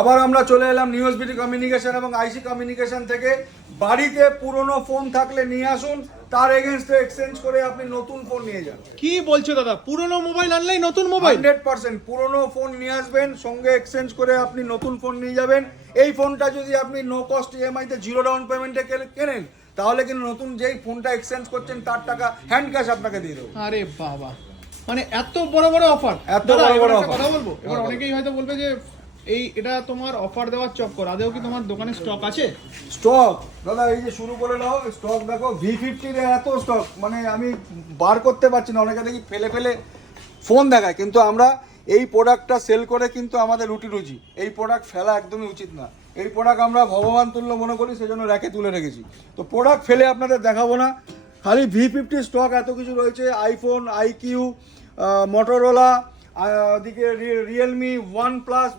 আবার আমরা চলে এলাম নিউএসবিটি কমিউনিকেশন এবং আইসি কমিউনিকেশন থেকে। বাড়িতে পুরনো ফোন থাকলে নিয়ে আসুন, তার এগেনস্টে এক্সচেঞ্জ করে আপনি নতুন ফোন নিয়ে যান। কি বলছো দাদা, পুরনো মোবাইল আনলেই নতুন মোবাইল? 100% পুরনো ফোন নিয়ে আসবেন, সঙ্গে এক্সচেঞ্জ করে আপনি নতুন ফোন নিয়ে যাবেন। এই ফোনটা যদি আপনি নো কস্ট ইএমআইতে 0 ডাউন পেমেন্টে কেনেন, তাহলে কিন্তু নতুন যেই ফোনটা এক্সচেঞ্জ করছেন তার টাকা হ্যান্ড ক্যাশ আপনাকে দিয়ে দেবো। আরে বাবা, মানে এত বড় বড় অফার! এত বড় বড় offer। কথা বলবো, এবার হ্যাঁ, অনেকেই হয়তো বলবে যে এটা তোমার অফার দেওয়ার চক্কর, আদেও কি তোমার দোকানে স্টক আছে? স্টক দাদা এই যে শুরু করে দাও, স্টক দেখো V50 এর এত স্টক, মানে আমি বার করতে পারছি না। অনেকে দেখি ফেলে ফেলে ফোন দেখায়, কিন্তু আমরা এই প্রোডাক্টটা সেল করে কিন্তু আমাদের রুটি রুজি। এই প্রোডাক্ট ফেলা একদমই উচিত না। এই প্রোডাক্ট আমরা ভগবান তুল্য মনে করি, সেজন্য র্যাকে তুলে রেখেছি। তো প্রোডাক্ট ফেলে আপনাদের দেখাবো না, খালি V50 স্টক এত কিছু রয়েছে। আইফোন, আইকিউ, মটোরোলা, ওদিকে রিয়েলমি, ওয়ান প্লাস